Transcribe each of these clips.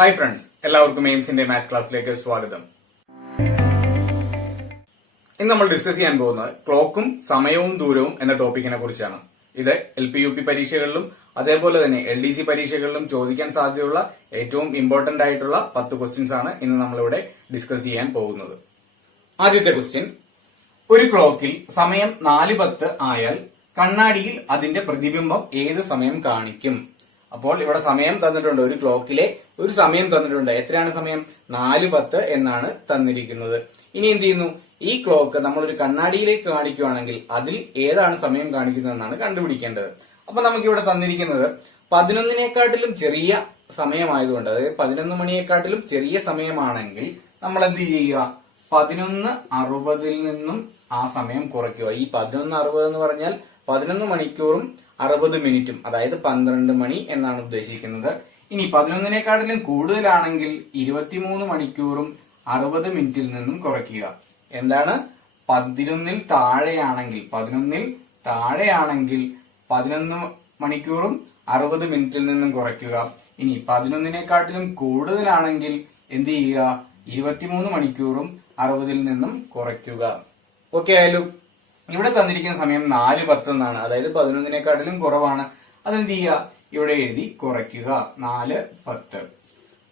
Hi friends, എല്ലാവർക്കും എയിംസിന്റെ maths ക്ലാസ്സിലേക്ക് സ്വാഗതം. ഇന്ന് നമ്മൾ ഡിസ്കസ് ചെയ്യാൻ പോകുന്നത് ക്ലോക്കും സമയവും ദൂരവും എന്ന ടോപ്പിക്കിനെ കുറിച്ചാണ്. ഇത് LP UP പരീക്ഷകളിലും അതേപോലെ തന്നെ LDC പരീക്ഷകളിലും ചോദിക്കാൻ സാധ്യതയുള്ള ഏറ്റവും ഇമ്പോർട്ടന്റ് ആയിട്ടുള്ള 10 ക്വസ്റ്റ്യൻസ് ആണ് ഇന്ന് നമ്മളിവിടെ ഡിസ്കസ് ചെയ്യാൻ പോകുന്നത്. ആദ്യത്തെ ക്വസ്റ്റ്യൻ, ഒരു ക്ലോക്കിൽ സമയം 4:10 ആയാൽ കണ്ണാടിയിൽ അതിന്റെ പ്രതിബിംബം ഏത് സമയം കാണിക്കും? അപ്പോൾ ഇവിടെ സമയം തന്നിട്ടുണ്ട്, ഒരു ക്ലോക്കിലെ ഒരു സമയം തന്നിട്ടുണ്ട്. എത്രയാണ് സമയം? 4:10 എന്നാണ് തന്നിരിക്കുന്നത്. ഇനി എന്ത് ചെയ്യുന്നു, ഈ ക്ലോക്ക് നമ്മളൊരു കണ്ണാടിയിലേക്ക് കാണിക്കുകയാണെങ്കിൽ അതിൽ ഏതാണ് സമയം കാണിക്കുന്നതെന്നാണ് കണ്ടുപിടിക്കേണ്ടത്. അപ്പൊ നമുക്കിവിടെ തന്നിരിക്കുന്നത് 11-നേക്കാട്ടിലും ചെറിയ സമയമായതുകൊണ്ട്, അതായത് 11 മണിയെക്കാട്ടിലും ചെറിയ സമയമാണെങ്കിൽ നമ്മൾ എന്ത് ചെയ്യുക? 11:60 നിന്നും ആ സമയം കുറയ്ക്കുക. ഈ 11:60 എന്ന് പറഞ്ഞാൽ 11 മണിക്കൂറും 60 മിനിറ്റും, അതായത് 12 മണി എന്നാണ് ഉദ്ദേശിക്കുന്നത്. ഇനി 11-നേക്കാട്ടിലും കൂടുതലാണെങ്കിൽ 23 മണിക്കൂറും 60 മിനിറ്റിൽ നിന്നും കുറയ്ക്കുക. എന്താണ്? 11-ൽ താഴെയാണെങ്കിൽ 11 മണിക്കൂറും 60 മിനിറ്റിൽ നിന്നും കുറയ്ക്കുക. ഇനി 11-നേക്കാട്ടിലും കൂടുതലാണെങ്കിൽ എന്ത് ചെയ്യുക? 23 മണിക്കൂറും 60-ൽ നിന്നും കുറയ്ക്കുക. ഓക്കെ ആയാലും ഇവിടെ തന്നിരിക്കുന്ന സമയം 4:10 എന്നാണ്, അതായത് 11-നേക്കാട്ടിലും കുറവാണ്. അതെന്ത് ചെയ്യുക? ഇവിടെ എഴുതി കുറയ്ക്കുക, 4:10.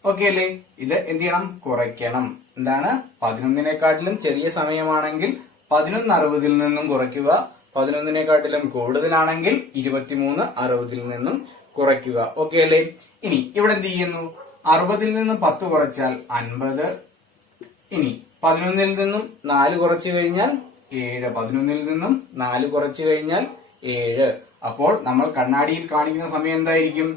ഓക്കെ അല്ലേ? ഇത് എന്ത് ചെയ്യണം? കുറയ്ക്കണം. എന്താണ്? 11-നേക്കാട്ടിലും ചെറിയ സമയമാണെങ്കിൽ 11:60 നിന്നും കുറയ്ക്കുക, 11-നേക്കാട്ടിലും കൂടുതലാണെങ്കിൽ 23:60 നിന്നും കുറയ്ക്കുക. ഓക്കെ അല്ലേ? ഇനി ഇവിടെ എന്ത് ചെയ്യുന്നു? 60-ൽ നിന്നും 10 കുറച്ചാൽ 50. ഇനി 11-ൽ നിന്നും 4 കുറച്ചു കഴിഞ്ഞാൽ 7. 11-ൽ നിന്നും 4 കുറച്ചു കഴിഞ്ഞാൽ 7. അപ്പോൾ നമ്മൾ കണ്ണാടിയിൽ കാണിക്കുന്ന സമയം എന്തായിരിക്കും?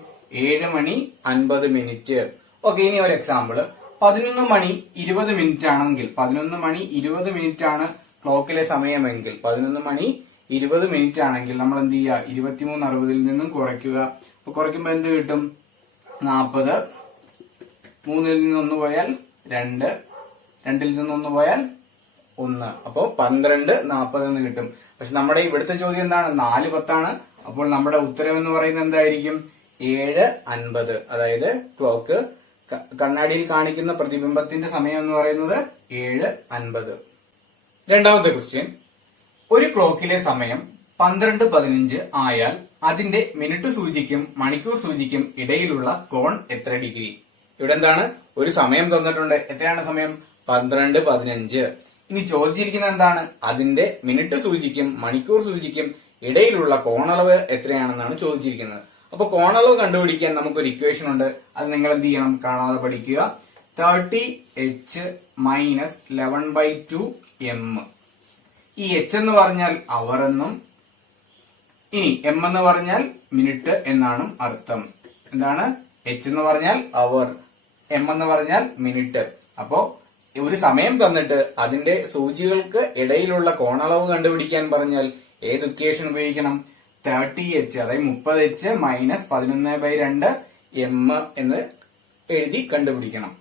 7:50. ഓക്കെ, ഇനി ഒരു എക്സാമ്പിള്. 11:20 ആണെങ്കിൽ, 11:20 ആണ് ക്ലോക്കിലെ സമയമെങ്കിൽ, 11:20 ആണെങ്കിൽ നമ്മൾ എന്ത് ചെയ്യുക? 23:60 നിന്നും കുറയ്ക്കുക. അപ്പൊ കുറയ്ക്കുമ്പോ എന്ത് കിട്ടും? 40. 3-ൽ നിന്ന് 1 പോയാൽ 2, 2-ൽ നിന്ന് 1 പോയാൽ 1. അപ്പോ 12:40 എന്ന് കിട്ടും. പക്ഷെ നമ്മുടെ ഇവിടുത്തെ ചോദ്യം എന്താണ്? 4:10 ആണ്. അപ്പോൾ നമ്മുടെ ഉത്തരം എന്ന് പറയുന്നത് എന്തായിരിക്കും? 7:50. അതായത് ക്ലോക്ക് കണ്ണാടിയിൽ കാണിക്കുന്ന പ്രതിബിംബത്തിന്റെ സമയം എന്ന് പറയുന്നത് 7:50. രണ്ടാമത്തെ ക്വസ്റ്റ്യൻ, ഒരു ക്ലോക്കിലെ സമയം 12:15 ആയാൽ അതിന്റെ മിനിറ്റ് സൂചിക്കും മണിക്കൂർ സൂചിക്കും ഇടയിലുള്ള കോൺ എത്ര ഡിഗ്രി? ഇവിടെ എന്താണ്? ഒരു സമയം തന്നിട്ടുണ്ട്. എത്രയാണ് സമയം? 12:15. ഇനി ചോദിച്ചിരിക്കുന്നത് എന്താണ്? അതിന്റെ മിനിറ്റ് സൂചിക്കും മണിക്കൂർ സൂചിക്കും ഇടയിലുള്ള കോണളവ് എത്രയാണെന്നാണ് ചോദിച്ചിരിക്കുന്നത്. അപ്പൊ കോണളവ് കണ്ടുപിടിക്കാൻ നമുക്കൊരു ഇക്വേഷൻ ഉണ്ട്. അത് നിങ്ങൾ എന്ത് ചെയ്യണം? കാണാതെ പഠിക്കുക. 30h minus 11/2 m. ഈ h എന്ന് പറഞ്ഞാൽ അവർ എന്നും, ഇനി m എന്ന് പറഞ്ഞാൽ മിനിറ്റ് എന്നാണ് അർത്ഥം. എന്താണ്? h എന്ന് പറഞ്ഞാൽ അവർ, m എന്ന് പറഞ്ഞാൽ മിനിറ്റ്. അപ്പോ ഒരു സമയം തന്നിട്ട് അതിന്റെ സൂചികൾക്ക് ഇടയിലുള്ള കോണളവ് കണ്ടുപിടിക്കാൻ പറഞ്ഞാൽ ഏത് ഇക്വേഷൻ ഉപയോഗിക്കണം? 30h, അതായത് 30h മൈനസ് 11/2 m എന്ന് എഴുതി കണ്ടുപിടിക്കണം.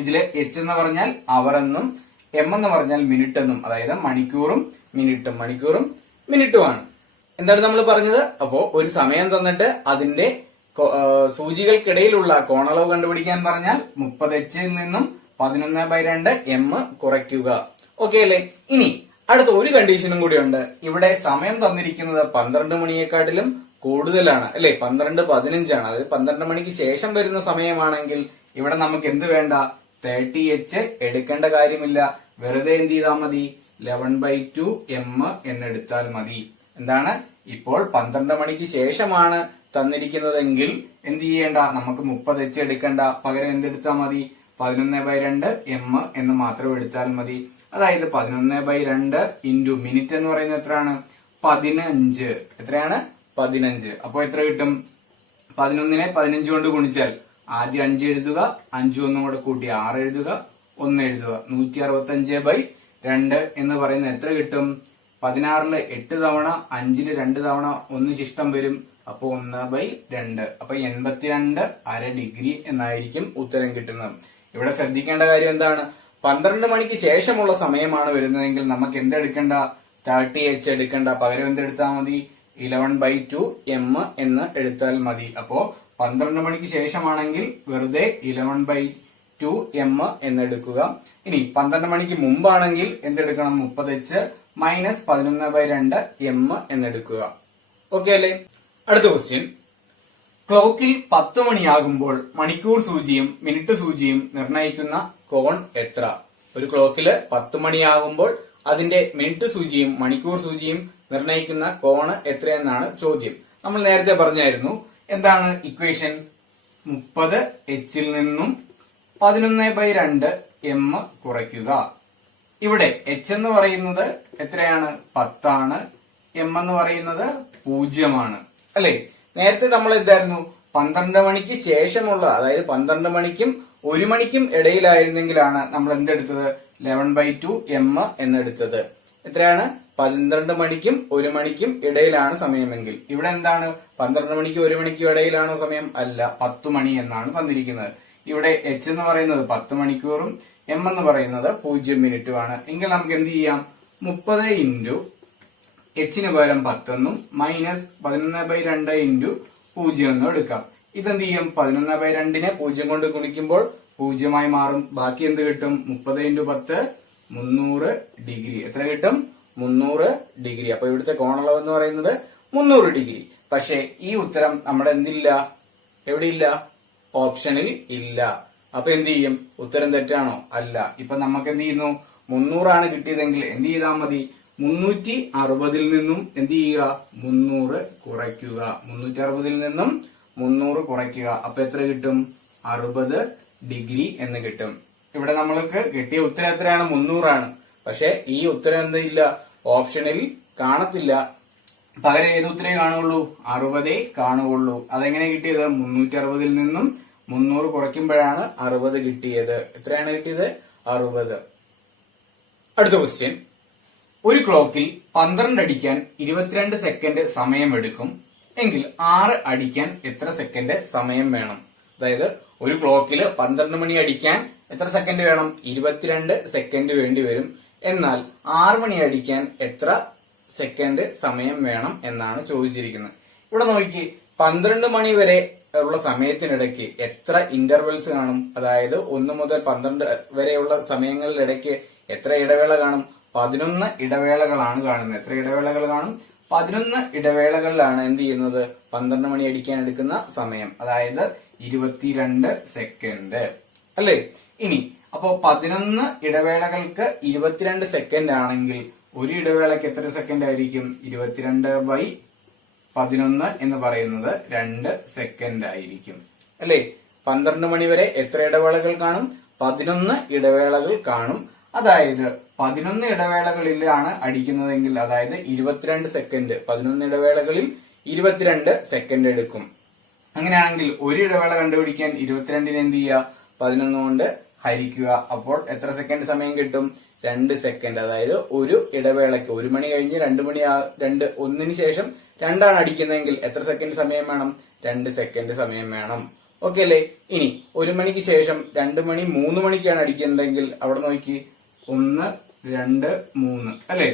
ഇതില് h എന്ന് പറഞ്ഞാൽ അവർ എന്നും m എന്ന് പറഞ്ഞാൽ മിനിറ്റ് എന്നും, അതായത് മണിക്കൂറും മിനിറ്റുമാണ്. എന്താണ് നമ്മൾ പറഞ്ഞത്? അപ്പോ ഒരു സമയം തന്നിട്ട് അതിന്റെ സൂചികൾക്കിടയിലുള്ള കോണളവ് കണ്ടുപിടിക്കാൻ പറഞ്ഞാൽ 30h നിന്നും 11/2 m കുറയ്ക്കുക. ഓക്കെ അല്ലേ? ഇനി അടുത്ത ഒരു കണ്ടീഷനും കൂടി ഉണ്ട്. ഇവിടെ സമയം തന്നിരിക്കുന്നത് 12 മണിയെക്കാട്ടിലും കൂടുതലാണ്, അല്ലെ? 12:15 ആണ്. അതായത് 12 മണിക്ക് ശേഷം വരുന്ന സമയമാണെങ്കിൽ ഇവിടെ നമുക്ക് എന്ത് വേണ്ട? 30h എടുക്കേണ്ട കാര്യമില്ല. വെറുതെ എന്ത് ചെയ്താൽ മതി? 11/2 m എന്നെടുത്താൽ മതി. എന്താണ്? ഇപ്പോൾ 12 മണിക്ക് ശേഷമാണ് തന്നിരിക്കുന്നതെങ്കിൽ എന്ത് ചെയ്യേണ്ട? നമുക്ക് 30h എടുക്കണ്ട. പകരം എന്തെടുത്താൽ മതി? 11/2 m എന്ന് മാത്രം എടുത്താൽ മതി. അതായത് 11/2 ഇൻറ്റു മിനിറ്റ് എന്ന് പറയുന്നത് എത്രയാണ്? 15. എത്രയാണ്? 15. അപ്പൊ എത്ര കിട്ടും? 11-നെ 15 കൊണ്ട് ഗുണിച്ചാൽ ആദ്യം 5 എഴുതുക, 5 ഒന്നും കൂടെ കൂട്ടി 6 എഴുതുക, 1 എഴുതുക. 165/2 എന്ന് പറയുന്നത് എത്ര കിട്ടും? 16-ല് 8 തവണ, 5-ല് 2 തവണ 1 ശിഷ്ടം വരും. അപ്പൊ 1/2. അപ്പൊ 82.5 ഡിഗ്രി എന്നായിരിക്കും ഉത്തരം കിട്ടുന്നത്. ഇവിടെ ശ്രദ്ധിക്കേണ്ട കാര്യം എന്താണ്? 12 മണിക്ക് ശേഷമുള്ള സമയമാണ് വരുന്നതെങ്കിൽ നമുക്ക് എന്തെടുക്കണ്ട? 30h എടുക്കണ്ട. പകരം എന്തെടുത്താൽ മതി? 11/2 m എന്ന് എടുത്താൽ മതി. അപ്പോ 12 മണിക്ക് ശേഷമാണെങ്കിൽ വെറുതെ 11/2 m എന്നെടുക്കുക. ഇനി 12 മണിക്ക് മുമ്പാണെങ്കിൽ എന്തെടുക്കണം? 30h minus 11/2 m എന്നെടുക്കുക. ഓക്കെ അല്ലേ? അടുത്ത ക്വസ്റ്റ്യൻ, ക്ലോക്കിൽ 10 മണിയാകുമ്പോൾ മണിക്കൂർ സൂചിയും മിനിറ്റ് സൂചിയും നിർണയിക്കുന്ന കോൺ എത്ര? ഒരു ക്ലോക്കില് 10 മണിയാകുമ്പോൾ അതിന്റെ മിനിറ്റ് സൂചിയും മണിക്കൂർ സൂചിയും നിർണയിക്കുന്ന കോണ് എത്രയെന്നാണ് ചോദ്യം. നമ്മൾ നേരത്തെ പറഞ്ഞായിരുന്നു. എന്താണ് ഇക്വേഷൻ? 30h നിന്നും 11/2 m കുറയ്ക്കുക. ഇവിടെ h എന്ന് പറയുന്നത് എത്രയാണ്? 10 ആണ്. m എന്ന് പറയുന്നത് 0 ആണ്. അല്ലെ? നേരത്തെ നമ്മൾ എന്തായിരുന്നു? 12 മണിക്ക് ശേഷമുള്ള, അതായത് 12 മണിക്കും 1 മണിക്കും ഇടയിലായിരുന്നെങ്കിലാണ് നമ്മൾ എന്തെടുത്തത്? 11/2 m എന്നെടുത്തത്. എത്രയാണ്? 12 മണിക്കും 1 മണിക്കും ഇടയിലാണ് സമയമെങ്കിൽ. ഇവിടെ എന്താണ്? 12 മണിക്കും 1 മണിക്കും ഇടയിലാണോ സമയം? അല്ല, 10 മണി എന്നാണ് തന്നിരിക്കുന്നത്. ഇവിടെ h എന്ന് പറയുന്നത് 10 മണിക്കൂറും m എന്ന് പറയുന്നത് 0 മിനിറ്റുമാണ്. എങ്കിൽ നമുക്ക് എന്ത് ചെയ്യാം? 30 ഇൻറ്റു h ന് പകരം 10 എന്നും മൈനസ് 11/2 ഇൻറ്റു 0 എന്നും എടുക്കാം. ഇതെന്ത് ചെയ്യും? 11/2 0 കൊണ്ട് ഗുണിക്കുമ്പോൾ 0 ആയി മാറും. ബാക്കി എന്ത് കിട്ടും? 30 ഇൻറ്റു 10 300 ഡിഗ്രി. എത്ര കിട്ടും? 300 ഡിഗ്രി. അപ്പൊ ഇവിടുത്തെ കോണളവ് എന്ന് പറയുന്നത് 300 ഡിഗ്രി. പക്ഷെ ഈ ഉത്തരം നമ്മുടെ എന്തില്ല? എവിടെയില്ല? ഓപ്ഷനിൽ ഇല്ല. അപ്പൊ എന്ത് ചെയ്യും? ഉത്തരം തെറ്റാണോ? അല്ല. ഇപ്പൊ നമുക്ക് എന്ത് ചെയ്യുന്നു? 300 ആണ് കിട്ടിയതെങ്കിൽ എന്ത് ചെയ്താൽ മതി? 360 നിന്നും എന്ത് ചെയ്യുക? 300 കുറയ്ക്കുക. 360 നിന്നും 300 കുറയ്ക്കുക. അപ്പൊ എത്ര കിട്ടും? 60 ഡിഗ്രി എന്ന് കിട്ടും. ഇവിടെ നമ്മൾക്ക് കിട്ടിയ ഉത്തരം എത്രയാണ്? 300 ആണ്. പക്ഷെ ഈ ഉത്തരം എന്തില്ല? ഓപ്ഷനിൽ കാണത്തില്ല. പകരം ഏത് ഉത്തരേ കാണുള്ളൂ? 60 കാണുകയുള്ളൂ. അതെങ്ങനെ കിട്ടിയത്? 360 നിന്നും 300 കുറയ്ക്കുമ്പോഴാണ് 60 കിട്ടിയത്. എത്രയാണ് കിട്ടിയത്? 60. അടുത്ത ക്വസ്റ്റ്യൻ, ഒരു ക്ലോക്കിൽ 12 അടിക്കാൻ 22 സെക്കൻഡ് സമയമെടുക്കും എങ്കിൽ 6 അടിക്കാൻ എത്ര സെക്കൻഡ് സമയം വേണം? അതായത് ഒരു ക്ലോക്കിൽ 12 മണി അടിക്കാൻ എത്ര സെക്കൻഡ് വേണം? 22 സെക്കൻഡ് വേണ്ടി വരും. എന്നാൽ 6 മണി അടിക്കാൻ എത്ര സെക്കൻഡ് സമയം വേണം എന്നാണ് ചോദിച്ചിരിക്കുന്നത്. ഇവിടെ നോക്കി, 12 മണി വരെ ഉള്ള സമയത്തിനിടയ്ക്ക് എത്ര ഇന്റർവെൽസ് കാണും? അതായത് 1 മുതൽ 12 വരെയുള്ള സമയങ്ങളിലിടയ്ക്ക് എത്ര ഇടവേള കാണും? 11 ഇടവേളകളാണ് കാണുന്നത്. എത്ര ഇടവേളകൾ കാണും? 11 ഇടവേളകളിലാണ് എന്ത് ചെയ്യുന്നത്? 12 മണി അടിക്കാൻ എടുക്കുന്ന സമയം, അതായത് 22 സെക്കൻഡ് അല്ലേ? ഇനി അപ്പോ 11 ഇടവേളകൾക്ക് 22 സെക്കൻഡ് ആണെങ്കിൽ ഒരു ഇടവേളയ്ക്ക് എത്ര സെക്കൻഡ് ആയിരിക്കും? 22/11 എന്ന് പറയുന്നത് 2 സെക്കൻഡ് ആയിരിക്കും അല്ലേ? 12 മണി വരെ എത്ര ഇടവേളകൾ കാണും? 11 ഇടവേളകൾ കാണും. അതായത് 11 ഇടവേളകളിലാണ് അടിക്കുന്നതെങ്കിൽ, അതായത് 22 സെക്കൻഡ്, 11 ഇടവേളകളിൽ 22 സെക്കൻഡ് എടുക്കും. അങ്ങനെയാണെങ്കിൽ ഒരു ഇടവേള കണ്ടുപിടിക്കാൻ 22നെ എന്ത് ചെയ്യുക? 11 കൊണ്ട് ഹരിക്കുക. അപ്പോൾ എത്ര സെക്കൻഡ് സമയം കിട്ടും? 2 സെക്കൻഡ്. അതായത് ഒരു ഇടവേളയ്ക്ക് 1 മണി കഴിഞ്ഞ് 2 മണി 1 ശേഷം 2 ആണ് അടിക്കുന്നതെങ്കിൽ എത്ര സെക്കൻഡ് സമയം വേണം? 2 സെക്കൻഡ് സമയം വേണം. ഓക്കെ അല്ലേ? ഇനി 1 മണിക്ക് ശേഷം 2 മണി 3 മണിക്കാണ് അടിക്കുന്നതെങ്കിൽ അവിടെ നോക്കി, 1 2 3 അല്ലെ?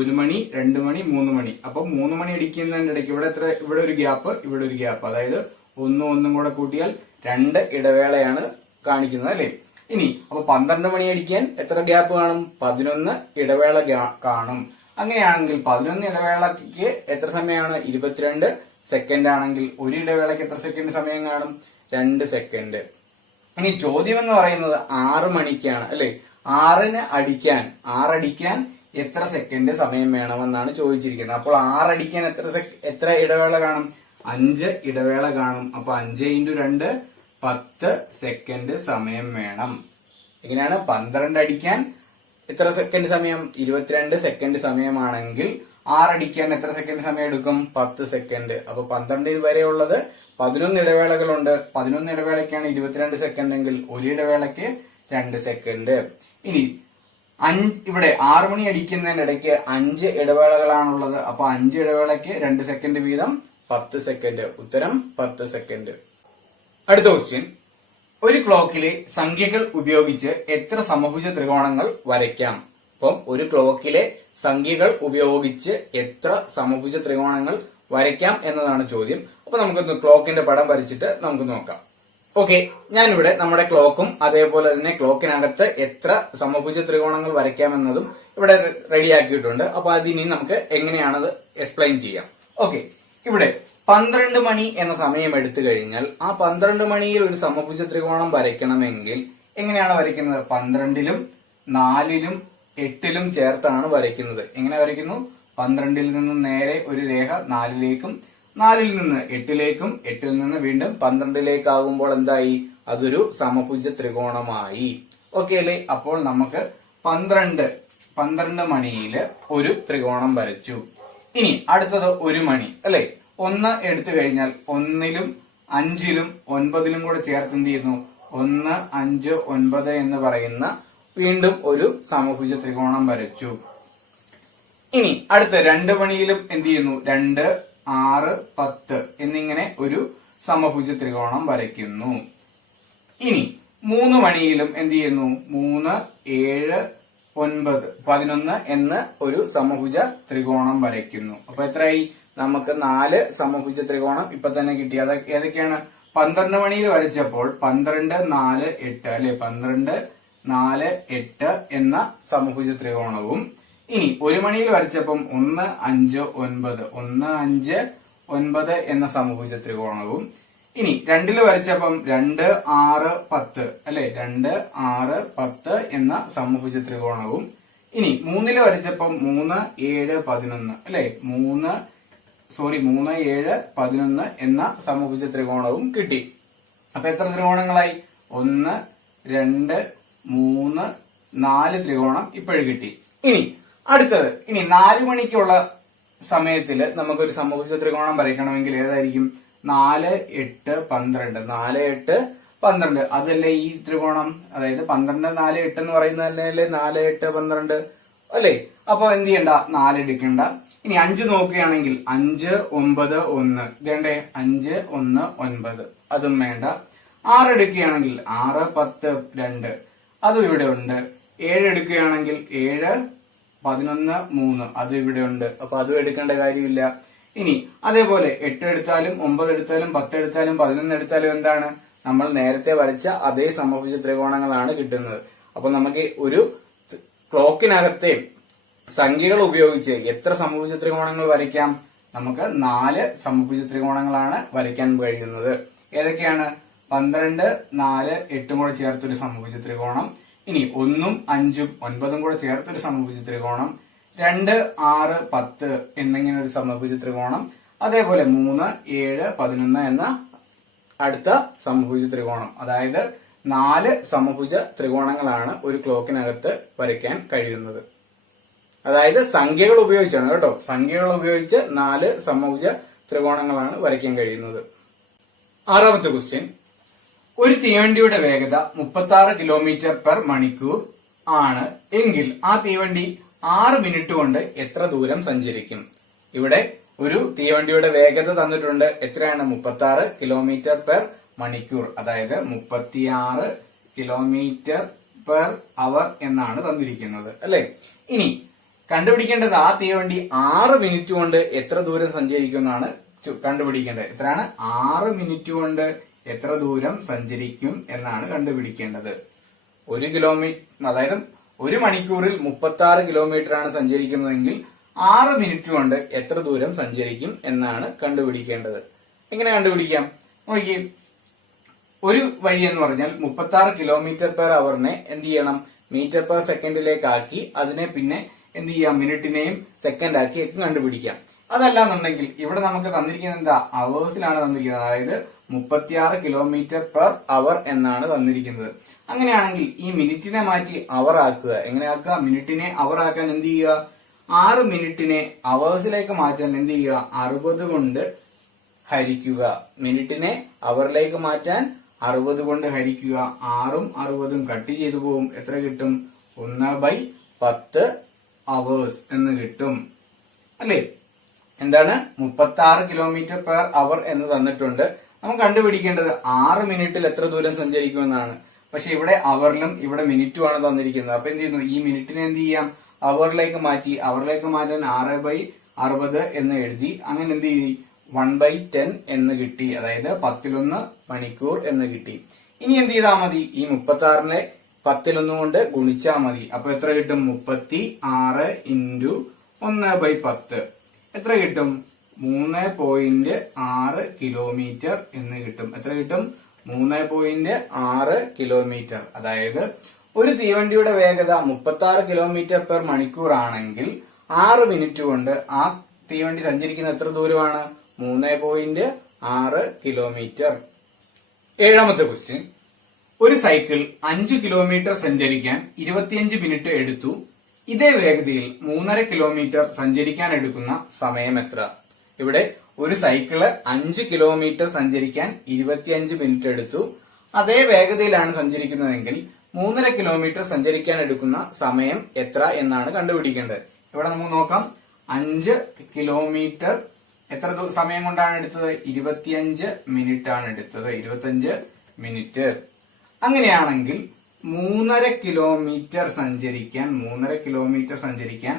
1 മണി 2 മണി 3 മണി. അപ്പൊ 3 മണി അടിക്കുന്നതിന്റെ ഇടയ്ക്ക് ഇവിടെ എത്ര? ഇവിടെ ഒരു ഗ്യാപ്പ്, ഇവിടെ ഒരു ഗ്യാപ്പ്. അതായത് 1 കൂടെ കൂട്ടിയാൽ 2 ഇടവേളയാണ് കാണിക്കുന്നത് അല്ലെ? ഇനി അപ്പൊ 12 മണി അടിക്കാൻ എത്ര ഗ്യാപ്പ് കാണും? 11 ഇടവേള കാണും. അങ്ങനെയാണെങ്കിൽ 11 ഇടവേളയ്ക്ക് എത്ര സമയമാണ്? 22 സെക്കൻഡ് ആണെങ്കിൽ ഒരു ഇടവേളയ്ക്ക് എത്ര സെക്കൻഡ് സമയം കാണും? 2 സെക്കൻഡ്. ഇനി ചോദ്യം എന്ന് പറയുന്നത് 6 മണിക്കാണ് അല്ലെ? 6 അടിക്കാൻ എത്ര സെക്കൻഡ് സമയം വേണമെന്നാണ് ചോദിച്ചിരിക്കുന്നത്. അപ്പോൾ 6 അടിക്കാൻ എത്ര ഇടവേള കാണും? 5 ഇടവേള കാണും. അപ്പൊ 5 × 2 10 സെക്കൻഡ് സമയം വേണം. എങ്ങനെയാണ്? 12 അടിക്കാൻ എത്ര സെക്കൻഡ് സമയം? 22 സെക്കൻഡ് സമയമാണെങ്കിൽ 6 അടിക്കാൻ എത്ര സെക്കൻഡ് സമയം എടുക്കും? 10 സെക്കൻഡ്. അപ്പൊ 12 വരെ ഉള്ളത് 11 ഇടവേളകളുണ്ട്. 11 ഇടവേളയ്ക്കാണ് 22 സെക്കൻഡ് എങ്കിൽ ഒരു ഇടവേളയ്ക്ക് 2 സെക്കൻഡ്. ഇനി ഇവിടെ 6 മണി അടിക്കുന്നതിനിടയ്ക്ക് 5 ഇടവേളകളാണുള്ളത്. അപ്പൊ 5 ഇടവേളയ്ക്ക് 2 സെക്കൻഡ് വീതം 10 സെക്കൻഡ്. ഉത്തരം 10 സെക്കൻഡ്. അടുത്ത ക്വസ്റ്റ്യൻ, ഒരു ക്ലോക്കിലെ സംഖ്യകൾ ഉപയോഗിച്ച് എത്ര സമഭുജ ത്രികോണങ്ങൾ വരയ്ക്കാം? അപ്പം ഒരു ക്ലോക്കിലെ സംഖ്യകൾ ഉപയോഗിച്ച് എത്ര സമഭുജ ത്രികോണങ്ങൾ വരയ്ക്കാം എന്നതാണ് ചോദ്യം. അപ്പൊ നമുക്കൊന്ന് ക്ലോക്കിന്റെ പടം വരച്ചിട്ട് നമുക്ക് നോക്കാം. ഓക്കെ, ഞാനിവിടെ നമ്മുടെ ക്ലോക്കും അതേപോലെ തന്നെ ക്ലോക്കിനകത്ത് എത്ര സമഭുജ ത്രികോണങ്ങൾ വരയ്ക്കാമെന്നതും ഇവിടെ റെഡിയാക്കിയിട്ടുണ്ട്. അപ്പൊ അതിനി നമുക്ക് എങ്ങനെയാണത് എക്സ്പ്ലെയിൻ ചെയ്യാം. ഓക്കെ, ഇവിടെ 12 മണി എന്ന സമയം എടുത്തു കഴിഞ്ഞാൽ ആ 12 മണിയിൽ ഒരു സമഭുജ ത്രികോണം വരയ്ക്കണമെങ്കിൽ എങ്ങനെയാണ് വരയ്ക്കുന്നത്? 12ലും 4ലും 8ലും ചേർത്താണ് വരയ്ക്കുന്നത്. എങ്ങനെ വരയ്ക്കുന്നു? 12ൽ നിന്ന് നേരെ ഒരു രേഖ 4ലേക്കും 4ൽ നിന്ന് 8ലേക്കും 8ൽ നിന്ന് വീണ്ടും 12ലേക്കാകുമ്പോൾ എന്തായി? അതൊരു സമഭുജ ത്രികോണമായി. ഓക്കെ അല്ലേ? അപ്പോൾ നമുക്ക് 12 മണിയില് ഒരു ത്രികോണം വരച്ചു. ഇനി അടുത്തത് 1 മണി അല്ലെ? 1 എടുത്തു കഴിഞ്ഞാൽ 1ലും 5ലും 9ലും കൂടെ ചേർത്ത് എന്ത് ചെയ്യുന്നു? 1, 5, 9 എന്ന് പറയുന്ന വീണ്ടും ഒരു സമഭുജ ത്രികോണം വരച്ചു. ഇനി അടുത്ത 2 മണിയിലും എന്ത് ചെയ്യുന്നു? 2, 6, 10 എന്നിങ്ങനെ ഒരു സമഭുജ ത്രികോണം വരയ്ക്കുന്നു. ഇനി 3 മണിയിലും എന്ത് ചെയ്യുന്നു? 3, 7, 9, 11 എന്ന് ഒരു സമഭുജ ത്രികോണം വരയ്ക്കുന്നു. അപ്പൊ എത്രയായി? നമുക്ക് 4 സമഭുജ ത്രികോണം ഇപ്പൊ തന്നെ കിട്ടി. അത് ഏതൊക്കെയാണ്? 12 മണിയിൽ വരച്ചപ്പോൾ 12, 4, 8 അല്ലെ? 12, 4, 8 എന്ന സമഭുജ ത്രികോണവും, ഇനി 1 മണിയിൽ വരച്ചപ്പം 1, 5, 9 1, 5, 9 എന്ന സമഭുജ ത്രികോണവും, ഇനി 2ൽ വരച്ചപ്പം 2, 6, 10 അല്ലെ? 2, 6, 10 എന്ന സമഭുജ ത്രികോണവും, ഇനി 3ൽ വരച്ചപ്പം 3, 7, 11 അല്ലെ? 3, 7, 11 എന്ന സമഭുജ ത്രികോണവും കിട്ടി. അപ്പൊ എത്ര ത്രികോണങ്ങളായി? 1, 2, 3, 4 ത്രികോണം ഇപ്പോഴും കിട്ടി. ഇനി അടുത്തത്, ഇനി 4 മണിക്കുള്ള സമയത്തില് നമുക്കൊരു സമഭുജ ത്രികോണം വരയ്ക്കണമെങ്കിൽ ഏതായിരിക്കും? 4, 8, 12 4, 8, 12 അതല്ലേ ഈ ത്രികോണം? അതായത് 12, 4, 8 എന്ന് പറയുന്നതല്ലേ 4, 8, 12 അല്ലേ? അപ്പൊ എന്ത് ചെയ്യണ്ട? 4 എടുക്കണ്ട. ഇനി 5 നോക്കുകയാണെങ്കിൽ 5, 9, 1 ഇതേണ്ടേ? 5, 1, 9 അതും വേണ്ട. 6 എടുക്കുകയാണെങ്കിൽ 6, 10, 2 അതും ഇവിടെ ഉണ്ട്. 7 എടുക്കുകയാണെങ്കിൽ 7, 11, 3 അത് ഇവിടെ ഉണ്ട്. അപ്പൊ അതും എടുക്കേണ്ട കാര്യമില്ല. ഇനി അതേപോലെ 8 എടുത്താലും 9 എടുത്താലും 10 എടുത്താലും 11 എടുത്താലും എന്താണ്? നമ്മൾ നേരത്തെ വരച്ച അതേ സമഭുജ ത്രികോണങ്ങളാണ് കിട്ടുന്നത്. അപ്പൊ നമുക്ക് ഒരു ക്ലോക്കിനകത്തെ സംഖ്യകൾ ഉപയോഗിച്ച് എത്ര സമഭുജ ത്രികോണങ്ങൾ വരയ്ക്കാം? നമുക്ക് 4 സമഭുജ ത്രികോണങ്ങളാണ് വരയ്ക്കാൻ കഴിയുന്നത്. ഏതൊക്കെയാണ്? 12, 4, 8 കൂടെ ചേർത്തൊരു സമഭുജ ത്രികോണം, ഇനി 1, 5, 9 കൂടെ ചേർത്തൊരു സമഭുജ ത്രികോണം, 2, 6, 10 എന്നിങ്ങനെ ഒരു സമഭുജ ത്രികോണം, അതേപോലെ 3, 7, 11 എന്ന അടുത്ത സമഭുജ ത്രികോണം. അതായത് 4 സമഭുജ ത്രികോണങ്ങളാണ് ഒരു ക്ലോക്കിനകത്ത് വരയ്ക്കാൻ കഴിയുന്നത്. അതായത് സംഖ്യകൾ ഉപയോഗിച്ചാണ് കേട്ടോ. സംഖ്യകൾ ഉപയോഗിച്ച് 4 സമഭുജ ത്രികോണങ്ങളാണ് വരയ്ക്കാൻ കഴിയുന്നത്. 6ാമത്തെ ക്വസ്റ്റ്യൻ, ഒരു തീവണ്ടിയുടെ വേഗത 36 കിലോമീറ്റർ പെർ മണിക്കൂർ ആണ് എങ്കിൽ ആ തീവണ്ടി 6 മിനിറ്റ് കൊണ്ട് എത്ര ദൂരം സഞ്ചരിക്കും? ഇവിടെ ഒരു തീവണ്ടിയുടെ വേഗത തന്നിട്ടുണ്ട്. എത്രയാണ്? 36 കിലോമീറ്റർ പെർ മണിക്കൂർ. അതായത് 36 കിലോമീറ്റർ പെർ അവർ എന്നാണ് തന്നിരിക്കുന്നത് അല്ലെ? ഇനി കണ്ടുപിടിക്കേണ്ടത് ആ തീവണ്ടി 6 മിനിറ്റ് കൊണ്ട് എത്ര ദൂരം സഞ്ചരിക്കും എന്നാണ് കണ്ടുപിടിക്കേണ്ടത്. എത്രയാണ്? 6 മിനിറ്റ് കൊണ്ട് എത്ര ദൂരം സഞ്ചരിക്കും എന്നാണ് കണ്ടുപിടിക്കേണ്ടത്. 1 കിലോമീറ്റർ, അതായത് 1 മണിക്കൂറിൽ 36 കിലോമീറ്റർ ആണ് സഞ്ചരിക്കുന്നതെങ്കിൽ 6 മിനിറ്റ് കൊണ്ട് എത്ര ദൂരം സഞ്ചരിക്കും എന്നാണ് കണ്ടുപിടിക്കേണ്ടത്. എങ്ങനെ കണ്ടുപിടിക്കാം? നോക്കിയേ, ഒരു വഴി എന്ന് പറഞ്ഞാൽ 36 കിലോമീറ്റർ പെർ അവറിനെ എന്ത് ചെയ്യണം? മീറ്റർ പെർ സെക്കൻഡിലേക്ക് ആക്കി അതിനെ പിന്നെ എന്ത് ചെയ്യാം? മിനിറ്റിനെയും സെക്കൻഡ് ആക്കി ഒക്കെ കണ്ടുപിടിക്കാം. അതല്ല എന്നുണ്ടെങ്കിൽ ഇവിടെ നമുക്ക് തന്നിരിക്കുന്നത് എന്താ? അവേഴ്സിലാണ് തന്നിരിക്കുന്നത്. അതായത് 36 കിലോമീറ്റർ പെർ അവർ എന്നാണ് തന്നിരിക്കുന്നത്. അങ്ങനെയാണെങ്കിൽ ഈ മിനിറ്റിനെ മാറ്റി അവർ ആക്കുക. എങ്ങനെ ആക്കുക? മിനിറ്റിനെ അവർ ആക്കാൻ എന്ത് ചെയ്യുക? 6 മിനിറ്റിനെ അവേഴ്സിലേക്ക് മാറ്റാൻ എന്ത് ചെയ്യുക? 60 കൊണ്ട് ഹരിക്കുക. മിനിറ്റിനെ അവറിലേക്ക് മാറ്റാൻ 60 കൊണ്ട് ഹരിക്കുക. 6ഉം 60ഉം കട്ട് ചെയ്തു പോകും. എത്ര കിട്ടും? 1/10 അവേഴ്സ് എന്ന് കിട്ടും അല്ലേ? എന്താണ്? 36 കിലോമീറ്റർ പെർ അവർ എന്ന് തന്നിട്ടുണ്ട്. നമുക്ക് കണ്ടുപിടിക്കേണ്ടത് 6 മിനിറ്റിൽ എത്ര ദൂരം സഞ്ചരിക്കുമെന്നാണ്. പക്ഷെ ഇവിടെ അവറിലും ഇവിടെ മിനിറ്റുമാണ് തന്നിരിക്കുന്നത്. അപ്പൊ എന്ത് ചെയ്യുന്നു? ഈ മിനിറ്റിനെ എന്ത് ചെയ്യാം? അവറിലേക്ക് മാറ്റി. അവറിലേക്ക് മാറ്റാൻ 6/10 60 എന്ന് എഴുതി. അങ്ങനെ എന്ത് ചെയ്തി 1/10 എന്ന് കിട്ടി. അതായത് 10 മണിക്കൂർ എന്ന് കിട്ടി. ഇനി എന്ത് ചെയ്താൽ മതി, ഈ 36നെ 10 കൊണ്ട് ഗുണിച്ചാൽ മതി. അപ്പൊ എത്ര കിട്ടും, 36 × 1/10 എത്ര കിട്ടും, 3.6 കിലോമീറ്റർ എന്ന് കിട്ടും. എത്ര കിട്ടും, 3.6 കിലോമീറ്റർ. അതായത് ഒരു തീവണ്ടിയുടെ വേഗത 36 കിലോമീറ്റർ പെർ മണിക്കൂർ ആണെങ്കിൽ 6 മിനിറ്റ് കൊണ്ട് ആ തീവണ്ടി സഞ്ചരിക്കുന്ന എത്ര ദൂരമാണ്, 3.6 കിലോമീറ്റർ. 7ാമത്തെ ക്വസ്റ്റ്യൻ, ഒരു സൈക്കിൾ 5 കിലോമീറ്റർ സഞ്ചരിക്കാൻ 25 മിനിറ്റ് എടുത്തു. ഇതേ വേഗതയിൽ 3.5 കിലോമീറ്റർ സഞ്ചരിക്കാൻ എടുക്കുന്ന സമയം എത്ര? ഇവിടെ ഒരു സൈക്കിള് 5 കിലോമീറ്റർ സഞ്ചരിക്കാൻ 25 മിനിറ്റ് എടുത്തു. അതേ വേഗതയിലാണ് സഞ്ചരിക്കുന്നതെങ്കിൽ 3.5 കിലോമീറ്റർ സഞ്ചരിക്കാൻ എടുക്കുന്ന സമയം എത്ര എന്നാണ് കണ്ടുപിടിക്കേണ്ടത്. ഇവിടെ നമുക്ക് നോക്കാം. 5 കിലോമീറ്റർ എത്ര സമയം കൊണ്ടാണ് എടുത്തത്, 25 മിനിറ്റ് ആണ് എടുത്തത്. 25 മിനിറ്റ്. അങ്ങനെയാണെങ്കിൽ 3.5 കിലോമീറ്റർ സഞ്ചരിക്കാൻ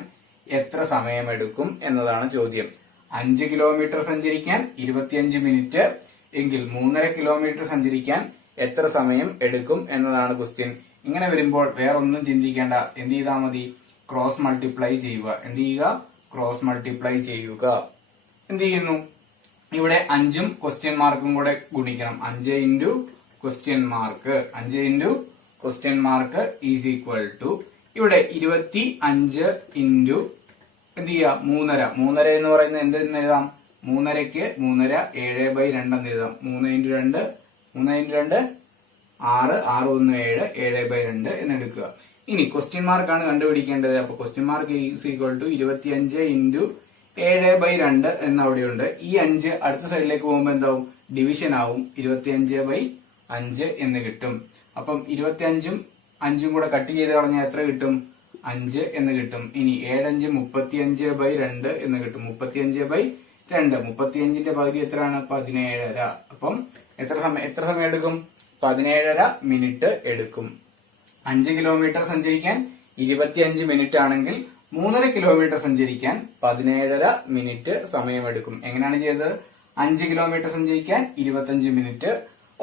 എത്ര സമയമെടുക്കും എന്നതാണ് ചോദ്യം. 5 കിലോമീറ്റർ സഞ്ചരിക്കാൻ 25 മിനിറ്റ് എങ്കിൽ 3.5 കിലോമീറ്റർ സഞ്ചരിക്കാൻ എത്ര സമയം എടുക്കും എന്നതാണ് ക്വസ്റ്റ്യൻ. ഇങ്ങനെ വരുമ്പോൾ വേറൊന്നും ചിന്തിക്കേണ്ട, എന്ത് ചെയ്താൽ മതി, ക്രോസ് മൾട്ടിപ്ലൈ ചെയ്യുക. എന്ത് ചെയ്യുക, ക്രോസ് മൾട്ടിപ്ലൈ ചെയ്യുക. എന്ത് ചെയ്യുന്നു, ഇവിടെ 5ഉം ക്വസ്റ്റ്യൻ മാർക്കും കൂടെ ഗുണിക്കണം. 5 × question mark 5 × question mark is equal to ഇവിടെ 25 × എന്ത് ചെയ്യുക, 3.5. 3.5 എന്ന് പറയുന്നത് എന്തെന്ന് എഴുതാം, 3.5ക്ക് 3.5 7/2 എന്ന് എഴുതാം. 3 × 2 6 6 1 7 7/2 എന്ന് എടുക്കുക. ഇനി ക്വസ്റ്റ്യൻ മാർക്കാണ് കണ്ടുപിടിക്കേണ്ടത്. അപ്പൊ question mark is equal to 25 × 7/2 എന്ന് അവിടെയുണ്ട്. ഈ 5 അടുത്ത സൈഡിലേക്ക് പോകുമ്പോൾ എന്താവും, ഡിവിഷൻ ആവും. 25/5 എന്ന് കിട്ടും. അപ്പം 25ഉം 5ഉം കൂടെ കട്ട് ചെയ്ത് കളഞ്ഞാൽ എത്ര കിട്ടും, 5 എന്ന് കിട്ടും. ഇനി 7 5 35/2 എന്ന് കിട്ടും. 35/2 35ന്റെ പകുതി എത്രയാണ്, 17.5. അപ്പം എത്ര സമയം എടുക്കും, 17.5 മിനിറ്റ് എടുക്കും. 5 കിലോമീറ്റർ സഞ്ചരിക്കാൻ 25 മിനിറ്റ് ആണെങ്കിൽ 3.5 കിലോമീറ്റർ സഞ്ചരിക്കാൻ 17.5 മിനിറ്റ് സമയമെടുക്കും. എങ്ങനെയാണ് ചെയ്തത്, 5 കിലോമീറ്റർ സഞ്ചരിക്കാൻ 25 മിനിറ്റ്.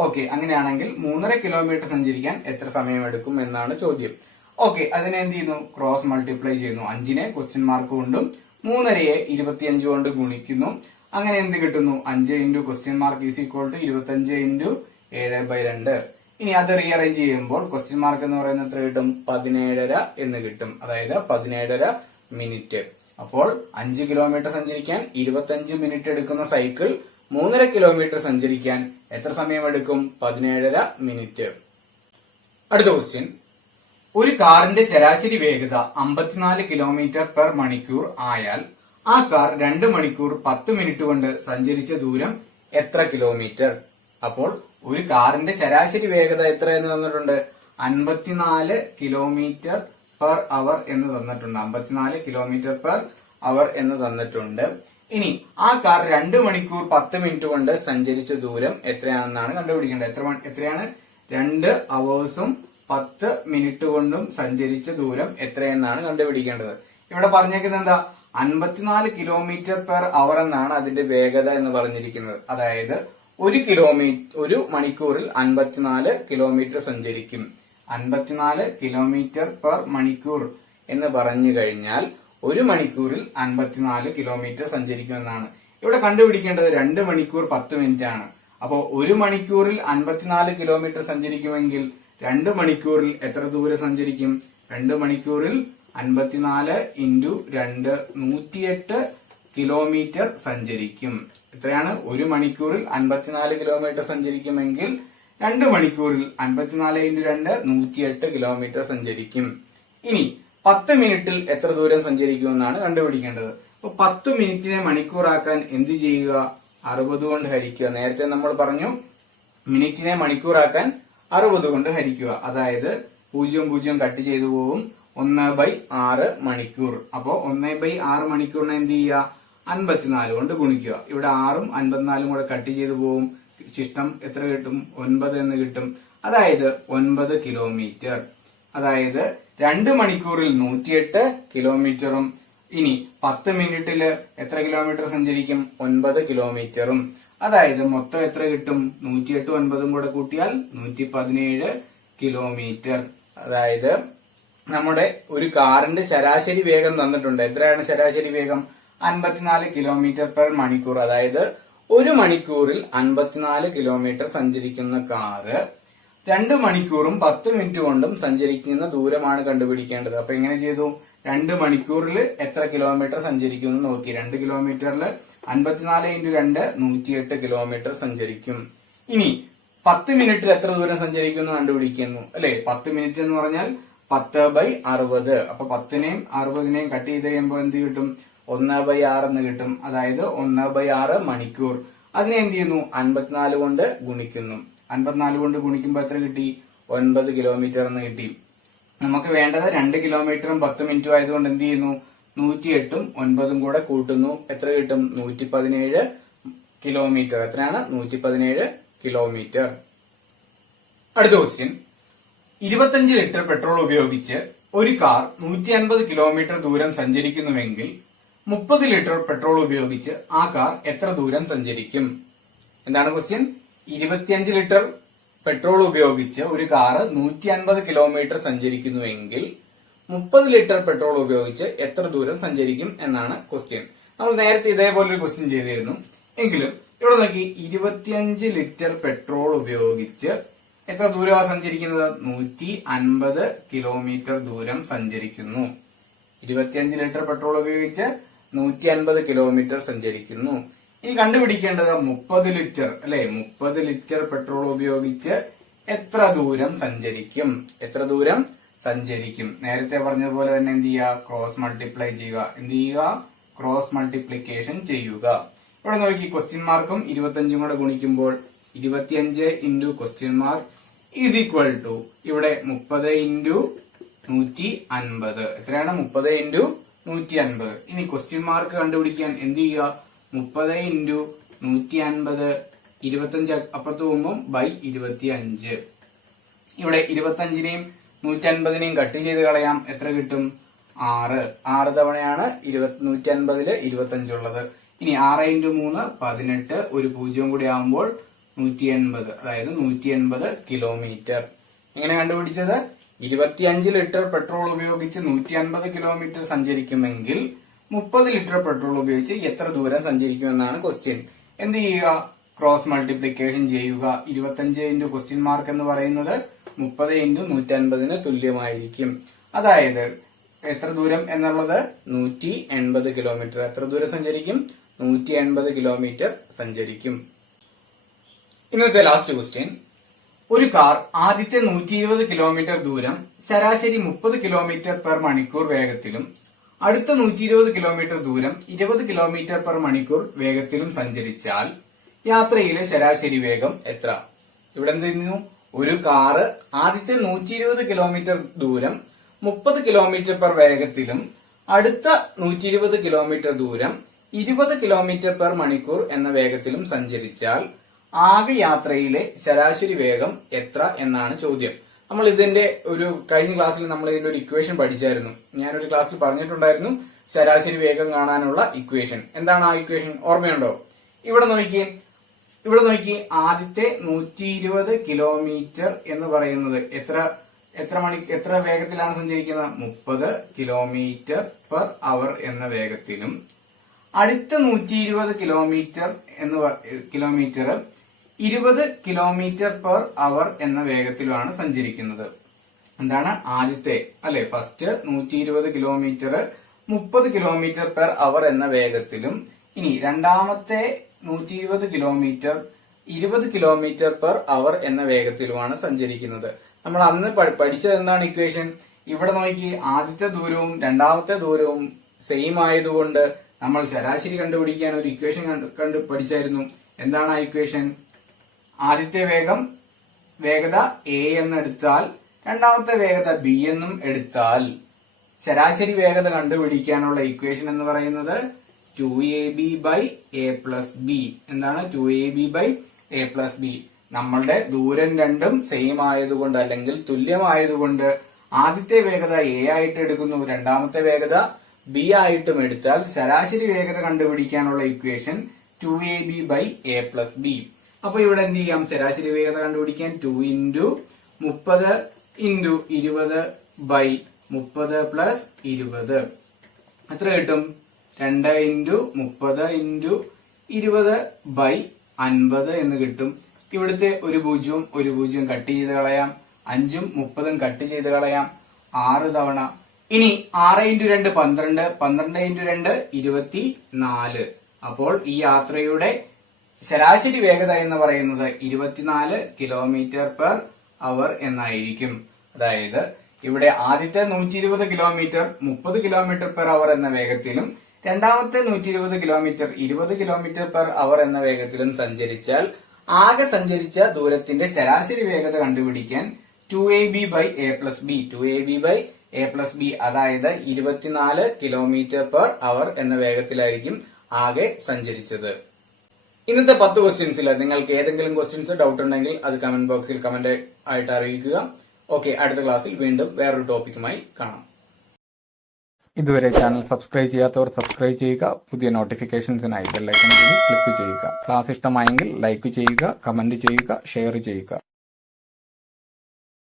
ഓക്കെ, അങ്ങനെയാണെങ്കിൽ 3.5 കിലോമീറ്റർ സഞ്ചരിക്കാൻ എത്ര സമയമെടുക്കും എന്നാണ് ചോദ്യം. ഓക്കെ, അതിനെ എന്ത് ചെയ്യുന്നു, ക്രോസ് മൾട്ടിപ്ലൈ ചെയ്യുന്നു. 5നെ ക്വസ്റ്റ്യൻ മാർക്ക് കൊണ്ടും 3.5യെ 25 കൊണ്ട് ഗുണിക്കുന്നു. അങ്ങനെ എന്ത് കിട്ടുന്നു, 5 × question mark is equal to 25 × 7/2. ഇനി അത് റീഅറേഞ്ച് ചെയ്യുമ്പോൾ ക്വസ്റ്റ്യൻ മാർക്ക് എന്ന് പറയുന്നത് എത്ര കിട്ടും, 17.5 എന്ന് കിട്ടും. അതായത് 17.5 മിനിറ്റ്. അപ്പോൾ 5 കിലോമീറ്റർ സഞ്ചരിക്കാൻ 25 മിനിറ്റ് എടുക്കുന്ന സൈക്കിൾ 3.5 കിലോമീറ്റർ സഞ്ചരിക്കാൻ എത്ര സമയമെടുക്കും, 17.5 മിനിറ്റ്. അടുത്ത ക്വസ്റ്റ്യൻ, ഒരു കാറിന്റെ ശരാശരി വേഗത 54 കിലോമീറ്റർ പെർ മണിക്കൂർ ആയാൽ ആ കാർ 2 മണിക്കൂർ 10 മിനിറ്റ് കൊണ്ട് സഞ്ചരിച്ച ദൂരം എത്ര കിലോമീറ്റർ? അപ്പോൾ ഒരു കാറിന്റെ ശരാശരി വേഗത എത്ര എന്ന് തന്നിട്ടുണ്ട്, 54 കിലോമീറ്റർ പെർ അവർ എന്ന് തന്നിട്ടുണ്ട്. 54 കിലോമീറ്റർ പെർ അവർ എന്ന് തന്നിട്ടുണ്ട്. ഇനി ആ കാർ 2 മണിക്കൂർ 10 മിനിറ്റ് കൊണ്ട് സഞ്ചരിച്ച ദൂരം എത്രയാണെന്നാണ് കണ്ടുപിടിക്കേണ്ടത്. എത്രയാണ് 2 അവേഴ്സും 10 മിനിറ്റ് കൊണ്ടും സഞ്ചരിച്ച ദൂരം എത്രയെന്നാണ് കണ്ടുപിടിക്കേണ്ടത്. ഇവിടെ പറഞ്ഞേക്കുന്നത് എന്താ, 54 കിലോമീറ്റർ പെർ അവർ എന്നാണ് അതിന്റെ വേഗത എന്ന് പറഞ്ഞിരിക്കുന്നത്. അതായത് ഒരു മണിക്കൂറിൽ 54 കിലോമീറ്റർ സഞ്ചരിക്കും. 54 കിലോമീറ്റർ പെർ മണിക്കൂർ എന്ന് പറഞ്ഞു കഴിഞ്ഞാൽ ഒരു മണിക്കൂറിൽ 54 കിലോമീറ്റർ സഞ്ചരിക്കുമെന്നാണ്. ഇവിടെ കണ്ടുപിടിക്കേണ്ടത് 2 മണിക്കൂർ 10 മിനിറ്റ് ആണ്. അപ്പോൾ ഒരു മണിക്കൂറിൽ 54 കിലോമീറ്റർ സഞ്ചരിക്കുമെങ്കിൽ 2 മണിക്കൂറിൽ എത്ര ദൂരം സഞ്ചരിക്കും? 2 മണിക്കൂറിൽ 54 × 2 108 കിലോമീറ്റർ സഞ്ചരിക്കും. എത്രയാണ്? ഒരു മണിക്കൂറിൽ 54 കിലോമീറ്റർ സഞ്ചരിക്കുമെങ്കിൽ 2 മണിക്കൂറിൽ 54 × 2 108 കിലോമീറ്റർ സഞ്ചരിക്കും. ഇനി 10 മിനിറ്റിൽ എത്ര ദൂരം സഞ്ചരിക്കുമെന്നാണ് കണ്ടുപിടിക്കേണ്ടത്. അപ്പൊ 10 മിനിറ്റിനെ മണിക്കൂറാക്കാൻ എന്ത് ചെയ്യുക? 60 കൊണ്ട് ഹരിക്കുക. നേരത്തെ നമ്മൾ പറഞ്ഞു മിനിറ്റിനെ മണിക്കൂറാക്കാൻ 60 കൊണ്ട് ഹരിക്കുക. അതായത് 0 കട്ട് ചെയ്തു പോകും. 1/6 മണിക്കൂർ. അപ്പോ 1/6 മണിക്കൂറിനെ എന്ത് ചെയ്യുക? 54 കൊണ്ട് ഗുണിക്കുക. ഇവിടെ 6ഉം 54ഉം കൂടെ കട്ട് ചെയ്തു പോകും. ശിഷ്ടം എത്ര കിട്ടും? 9 എന്ന് കിട്ടും. അതായത് 9 കിലോമീറ്റർ. അതായത് 2 മണിക്കൂറിൽ 108 കിലോമീറ്ററും ഇനി 10 മിനിറ്റില് എത്ര കിലോമീറ്റർ സഞ്ചരിക്കും? 9 കിലോമീറ്ററും. അതായത് മൊത്തം എത്ര കിട്ടും? 108 9 കൂടെ കൂട്ടിയാൽ 117 കിലോമീറ്റർ. അതായത് നമ്മുടെ ഒരു കാറിന്റെ ശരാശരി വേഗം തന്നിട്ടുണ്ട്. എത്രയാണ് ശരാശരി വേഗം? 54 കിലോമീറ്റർ പെർ മണിക്കൂർ. അതായത് ഒരു മണിക്കൂറിൽ 54 കിലോമീറ്റർ സഞ്ചരിക്കുന്ന കാറ് 2 മണിക്കൂറും 10 മിനിറ്റ് കൊണ്ടും സഞ്ചരിക്കുന്ന ദൂരമാണ് കണ്ടുപിടിക്കേണ്ടത്. അപ്പൊ എങ്ങനെ ചെയ്തു? 2 മണിക്കൂറിൽ എത്ര കിലോമീറ്റർ സഞ്ചരിക്കും നോക്കി. 2 കിലോമീറ്ററിൽ 54 × 2 108 കിലോമീറ്റർ സഞ്ചരിക്കും. ഇനി 10 മിനിറ്റിൽ എത്ര ദൂരം സഞ്ചരിക്കുന്നു കണ്ടുപിടിക്കുന്നു അല്ലെ. 10 മിനിറ്റ് എന്ന് പറഞ്ഞാൽ 10/60. അപ്പൊ 10നെയും 60നെയും കട്ട് ചെയ്ത് കഴിയുമ്പോൾ എന്ത് കിട്ടും? 1/6 എന്ന് കിട്ടും. അതായത് 1/6 മണിക്കൂർ. അതിനെ എന്ത് ചെയ്യുന്നു? 54 കൊണ്ട് ഗുണിക്കുന്നു. 54 കൊണ്ട് ഗുണിക്കുമ്പോൾ എത്ര കിട്ടി? 9 കിലോമീറ്റർ എന്ന് കിട്ടി. നമുക്ക് വേണ്ടത് 2 കിലോമീറ്ററും 10 മിനിറ്റും ആയതുകൊണ്ട് എന്ത് ചെയ്യുന്നു? 108ഉം 9ഉം കൂടെ കൂട്ടുന്നു. എത്ര കിട്ടും? 117 കിലോമീറ്റർ. എത്രയാണ്? 117 കിലോമീറ്റർ. അടുത്ത ക്വസ്റ്റ്യൻ. 25 ലിറ്റർ പെട്രോൾ ഉപയോഗിച്ച് ഒരു കാർ 150 കിലോമീറ്റർ ദൂരം സഞ്ചരിക്കുന്നുവെങ്കിൽ 30 ലിറ്റർ പെട്രോൾ ഉപയോഗിച്ച് ആ കാർ എത്ര ദൂരം സഞ്ചരിക്കും? എന്താണ് ക്വസ്റ്റ്യൻ? 25 ലിറ്റർ പെട്രോൾ ഉപയോഗിച്ച് ഒരു കാറ് 150 കിലോമീറ്റർ സഞ്ചരിക്കുന്നുവെങ്കിൽ 30 ലിറ്റർ പെട്രോൾ ഉപയോഗിച്ച് എത്ര ദൂരം സഞ്ചരിക്കും എന്നാണ് ക്വസ്റ്റ്യൻ. നമ്മൾ നേരത്തെ ഇതേപോലൊരു ക്വസ്റ്റ്യൻ ചെയ്തിരുന്നു. എങ്കിലും ഇവിടെ നോക്കി, 25 ലിറ്റർ പെട്രോൾ ഉപയോഗിച്ച് എത്ര ദൂരമാണ് സഞ്ചരിക്കുന്നത്? 150 കിലോമീറ്റർ ദൂരം സഞ്ചരിക്കുന്നു. 25 ലിറ്റർ പെട്രോൾ ഉപയോഗിച്ച് 150 കിലോമീറ്റർ സഞ്ചരിക്കുന്നു. ഇനി കണ്ടുപിടിക്കേണ്ടത് 30 ലിറ്റർ അല്ലെ. 30 ലിറ്റർ പെട്രോൾ ഉപയോഗിച്ച് എത്ര ദൂരം സഞ്ചരിക്കും? എത്ര ദൂരം സഞ്ചരിക്കും? നേരത്തെ പറഞ്ഞതുപോലെ തന്നെ എന്ത് ചെയ്യുക? ക്രോസ് മൾട്ടിപ്ലൈ ചെയ്യുക. എന്ത് ചെയ്യുക? ക്രോസ് മൾട്ടിപ്ലിക്കേഷൻ ചെയ്യുക. ഇവിടെ നോക്കി, ക്വസ്റ്റ്യൻ മാർക്കും 25ഉം കൂടെ ഗുണിക്കുമ്പോൾ 25 into question mark is equal to ഇവിടെ 30 ഇൻറ്റു 150. എത്രയാണ്? 30 ഇൻറ്റു 150. ഇനി ക്വസ്റ്റ്യൻ മാർക്ക് കണ്ടുപിടിക്കാൻ എന്ത് ചെയ്യുക? 30 ഇൻറ്റു 150 25 അപ്പുറത്ത് പോകുമ്പോൾ ബൈ 25. ഇവിടെ 25നെയും 150നെയും കട്ട് ചെയ്ത് കളയാം. എത്ര കിട്ടും? 6 തവണയാണ് 150ല് 25 ഉള്ളത്. ഇനി 6 ഇൻറ്റു 3 18. ഒരു 0 കൂടി ആകുമ്പോൾ 180. അതായത് 180 കിലോമീറ്റർ. എങ്ങനെ കണ്ടുപിടിച്ചത്? 25 ലിറ്റർ പെട്രോൾ ഉപയോഗിച്ച് 150 കിലോമീറ്റർ സഞ്ചരിക്കുമെങ്കിൽ 30 ലിറ്റർ പെട്രോൾ ഉപയോഗിച്ച് എത്ര ദൂരം സഞ്ചരിക്കുമെന്നാണ് ക്വസ്റ്റ്യൻ. എന്ത് ചെയ്യുക? ക്രോസ് മൾട്ടിപ്ലിക്കേഷൻ ചെയ്യുക. 25 ഇൻറ്റു ക്വസ്റ്റ്യൻ മാർക്ക് എന്ന് പറയുന്നത് 30 ഇൻറ്റു 150ന് തുല്യമായിരിക്കും. അതായത് എത്ര ദൂരം എന്നുള്ളത്? 180 കിലോമീറ്റർ. എത്ര ദൂരം സഞ്ചരിക്കും? 180 കിലോമീറ്റർ സഞ്ചരിക്കും. ഇന്നത്തെ ലാസ്റ്റ് ക്വസ്റ്റ്യൻ. ഒരു കാർ ആദ്യത്തെ 120 കിലോമീറ്റർ ദൂരം ശരാശരി 30 കിലോമീറ്റർ പെർ മണിക്കൂർ വേഗത്തിലും അടുത്ത 120 കിലോമീറ്റർ ദൂരം 20 കിലോമീറ്റർ പെർ മണിക്കൂർ വേഗത്തിലും സഞ്ചരിച്ചാൽ യാത്രയിലെ ശരാശരി വേഗം എത്ര? ഇവിടെ എന്ത് ചെയ്യുന്നു? ഒരു കാറ് ആദ്യത്തെ 120 കിലോമീറ്റർ ദൂരം 30 കിലോമീറ്റർ പെർ വേഗത്തിലും അടുത്ത 120 കിലോമീറ്റർ ദൂരം 20 കിലോമീറ്റർ പെർ മണിക്കൂർ എന്ന വേഗത്തിലും സഞ്ചരിച്ചാൽ ആകെ യാത്രയിലെ ശരാശരി വേഗം എത്ര എന്നാണ് ചോദ്യം. നമ്മൾ ഇതിന്റെ ഒരു കഴിഞ്ഞ ക്ലാസ്സിൽ നമ്മൾ ഇതിന്റെ ഒരു ഇക്വേഷൻ പഠിച്ചായിരുന്നു. ഞാനൊരു ക്ലാസ്സിൽ പറഞ്ഞിട്ടുണ്ടായിരുന്നു ശരാശരി വേഗം കാണാനുള്ള ഇക്വേഷൻ. എന്താണ് ആ ഇക്വേഷൻ? ഓർമ്മയുണ്ടോ? ഇവിടെ നോക്കി ആദ്യത്തെ 120 കിലോമീറ്റർ എന്ന് പറയുന്നത് എത്ര വേഗത്തിലാണ് സഞ്ചരിക്കുന്നത്? 30 കിലോമീറ്റർ പെർ അവർ എന്ന വേഗത്തിലും അടുത്ത 120 കിലോമീറ്റർ 20 കിലോമീറ്റർ പെർ അവർ എന്ന വേഗത്തിലുമാണ് സഞ്ചരിക്കുന്നത്. എന്താണ് ആദ്യത്തെ അല്ലെ? First 120 kilometre 30 kilometre per hour എന്ന വേഗത്തിലും ഇനി രണ്ടാമത്തെ 120 കിലോമീറ്റർ 20 കിലോമീറ്റർ പെർ അവർ എന്ന വേഗത്തിലുമാണ് സഞ്ചരിക്കുന്നത്. നമ്മൾ അന്ന് പഠിച്ചത് എന്താണ് ഇക്വേഷൻ? ഇവിടെ നോക്കി, ആദ്യത്തെ ദൂരവും രണ്ടാമത്തെ ദൂരവും സെയിം ആയതുകൊണ്ട് നമ്മൾ ശരാശരി കണ്ടുപിടിക്കാൻ ഒരു ഇക്വേഷൻ പഠിച്ചായിരുന്നു. എന്താണ് ആ ഇക്വേഷൻ? ആദ്യത്തെ വേഗത എ എന്നെടുത്താൽ രണ്ടാമത്തെ വേഗത ബി എന്നും എടുത്താൽ ശരാശരി വേഗത കണ്ടുപിടിക്കാനുള്ള ഇക്വേഷൻ എന്ന് പറയുന്നത് 2ab by a plus b. എന്താണ് 2ab by a plus b? നമ്മളുടെ ദൂരം രണ്ടും സെയിം ആയതുകൊണ്ട് അല്ലെങ്കിൽ തുല്യമായതുകൊണ്ട് ആദ്യത്തെ വേഗത എ ആയിട്ട് എടുക്കുന്നു, രണ്ടാമത്തെ വേഗത ബി ആയിട്ടും എടുത്താൽ ശരാശരി വേഗത കണ്ടുപിടിക്കാനുള്ള equation 2ab by a plus b. അപ്പൊ ഇവിടെ എന്ത് ചെയ്യാം? ശരാശരി വേഗത കണ്ടുപിടിക്കാൻ 2 ഇൻറ്റു 30 ഇൻറ്റു 20 ബൈ 30 പ്ലസ് 20 എത്ര കിട്ടും? 2 ഇൻറ്റു 30 ഇൻറ്റു 20 ബൈ 50 എന്ന് കിട്ടും. ഇവിടുത്തെ ഒരു പൂജ്യവും കട്ട് ചെയ്ത് കളയാം. 5ഉം 30ഉം കട്ട് ചെയ്ത് കളയാം. 6 തവണ. ഇനി 6 ഇൻറ്റു 2 12, 12 ഇൻറ്റു 2 24. അപ്പോൾ ഈ യാത്രയുടെ ശരാശരി വേഗത എന്ന് പറയുന്നത് 24 കിലോമീറ്റർ പെർ അവർ എന്നായിരിക്കും. അതായത് ഇവിടെ ആദ്യത്തെ 120 കിലോമീറ്റർ 30 കിലോമീറ്റർ പെർ അവർ എന്ന വേഗത്തിലും രണ്ടാമത്തെ 120 കിലോമീറ്റർ 20 കിലോമീറ്റർ പെർ അവർ എന്ന വേഗത്തിലും സഞ്ചരിച്ചാൽ ആകെ സഞ്ചരിച്ച ദൂരത്തിന്റെ ശരാശരി വേഗത കണ്ടുപിടിക്കാൻ 2ab by a plus b 2ab by a plus b അതായത് 24 കിലോമീറ്റർ പെർ അവർ എന്ന വേഗത്തിലായിരിക്കും ആകെ സഞ്ചരിച്ചത്. ഇന്നത്തെ 10 ക്വസ്റ്റ്യൻസിൽ നിങ്ങൾക്ക് ഏതെങ്കിലും ക്വസ്റ്റ്യൻസ് ഡൗട്ട് ഉണ്ടെങ്കിൽ അത് കമന്റ് ബോക്സിൽ കമന്റ് ആയിട്ട് അറിയിക്കുക. ഓക്കെ, അടുത്ത ക്ലാസ്സിൽ വീണ്ടും വേറൊരു ടോപ്പിക്കുമായി കാണാം. ഇതുവരെ ചാനൽ സബ്സ്ക്രൈബ് ചെയ്യാത്തവർ സബ്സ്ക്രൈബ് ചെയ്യുക. പുതിയ നോട്ടിഫിക്കേഷൻസിനായി ബെൽ ഐക്കൺ ക്ലിക്ക് ചെയ്യുക. ക്ലാസ് ഇഷ്ടമായെങ്കിൽ ലൈക്ക് ചെയ്യുക, കമന്റ് ചെയ്യുക, ഷെയർ ചെയ്യുക.